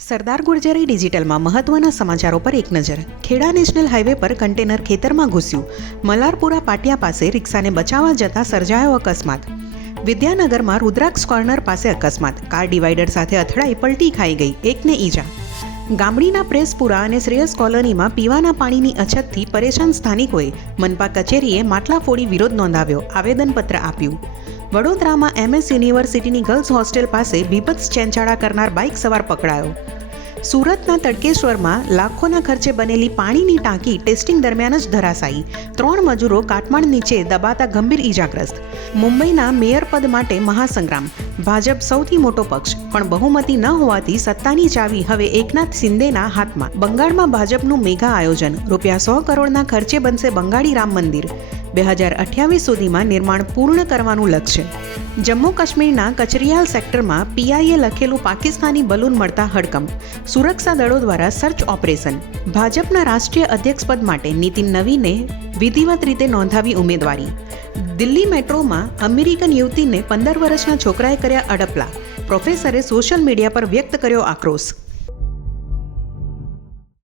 સરદાર ગુર્જરે ડિજિટલમાં મહત્વના સમાચારો પર એક નજર. ખેડા નેશનલ હાઈવે પર કન્ટેનર ખેતરમાં ઘૂસ્યું. મલારપુરા પાટિયા પાસે રિક્ષાને બચાવવા જતાં સર્જાયો અકસ્માત. વિદ્યાનગરમાં રુદ્રાક્ષ કોર્નર પાસે અકસ્માત. કાર ડિવાઈડર સાથે અથડાઈ પલટી ખાઈ ગઈ. એકને ઈજા. ગામડીના પ્રેસપુરા અને શ્રેયસ કોલોનીમાં પીવાના પાણીની અછતથી પરેશાન સ્થાનિકોએ મનપા કચેરીએ માટલા ફોડી વિરોધ નોંધાવ્યો. આવેદનપત્ર આપ્યું. વડોદરામાં એમએસ યુનિવર્સિટીની ગર્લ્સ હોસ્ટેલ પાસે બીભત્સ ચેંચાળા કરનાર બાઇક સવાર પકડાયો. સુરતના તડકેશ્વરમાં લાખોના ખર્ચે બનેલી પાણીની ટાંકી ટેસ્ટિંગ દરમિયાન જ ધરાશાયી. ત્રણ મજૂરો કાટમાળ નીચે દબાતા ગંભીર ઈજાગ્રસ્ત. મુંબઈના મેયર પદ માટે મહાસંગ્રામ. ભાજપ સૌથી મોટો પક્ષ, પણ બહુમતી ન હોવાથી સત્તાની ચાવી હવે એકનાથ શિંદેના હાથમાં. બંગાળમાં ભાજપનું મેગા આયોજન. રૂપિયા સો કરોડના ખર્ચે બનશે બંગાળી રામ મંદિર. બે હજાર અઠ્યાવીસ સુધીમાં નિર્માણ પૂર્ણ કરવાનું લક્ષ્ય. જમ્મુ કાશ્મીરના કચરિયાલ સેક્ટરમાં પીઆઈએ લખેલું પાકિસ્તાની બલૂન મળતા હડકંપ. સુરક્ષા દળો દ્વારા સર્ચ ઓપરેશન. ભાજપના રાષ્ટ્રીય અધ્યક્ષપદ માટે નીતિન નવીને વિધિવત રીતે નોંધાવી ઉમેદવારી. દિલ્હી મેટ્રોમાં અમેરિકન યુવતીને પંદર વર્ષના છોકરાએ કર્યા અડપલા. પ્રોફેસરે સોશિયલ મીડિયા પર વ્યક્ત કર્યો આક્રોશ.